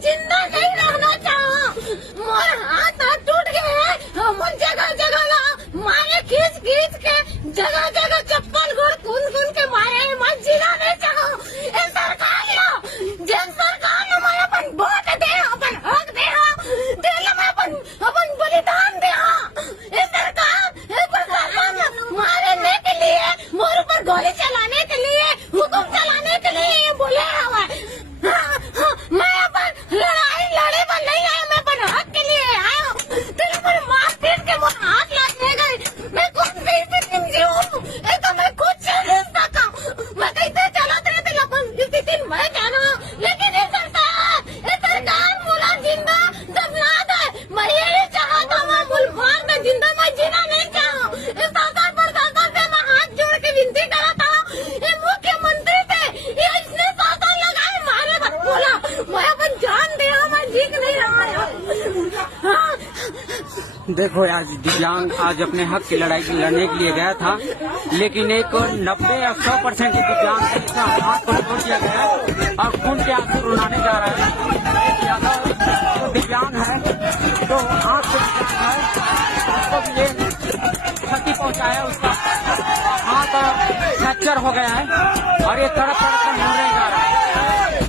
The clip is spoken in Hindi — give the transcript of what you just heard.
जिंदा नहीं रहना चाहो। मोर हाथ टूट गए हैं, मुझ जगह जगह मारे खींच खींच के, जगह जगह चप्पल घुड़ कून के मारे। मैं जीना नहीं चाहो। ए सरकार लो, जब सरकार लो मैं अपन वोट दे, अपन हक दे, दिल में अपन बलिदान दे। ए सरकार, ए प्रशासन मारने के लिए, मोर पर गोली चलाने के लिए, हुक्म चलाने के लिए बोले हुआ। मैं अपन लड़ाई लड़े पर नहीं आया, मैं अपन हक के लिए आया हूँ। तेरे पर मार पीट के मोर हाथ लगने गए। मैं कौन सी स्थिति में जीऊँ? तो मैं खुद चल नहीं सका। मैं कैसे चलत रहती अपन स्थिति में जाना। लेकिन ये सरकार मुला जिंदा जब ना दे, मैं ये चाहता हूँ मुल्क मार दे, जिंदा मैं जीना नहीं चाहूँ। इस सरकार प्रशासन से मैं हाथ जोड़ के विनती करता हूँ। ये मुख्यमंत्री से ये इसने शासन लगाए मारे मत बोला। मैं अपन जान दे, मैं जीत नहीं रहा। देखो यार, दिव्यांग आज अपने हक की लड़ाई लड़ने के लिए गया था, लेकिन एक 90 या 100% दिव्यांग हाथ को छोड़ दिया गया और खून के आंसू रुलाने जा रहा है। तो दिव्यांग है, तो आंख से दिव्यांग है, उसको भी ये क्षति पहुंचाया, उसका हाथ फ्रैक्चर हो गया है और ये तड़प तड़प कर मरने जा रहा है।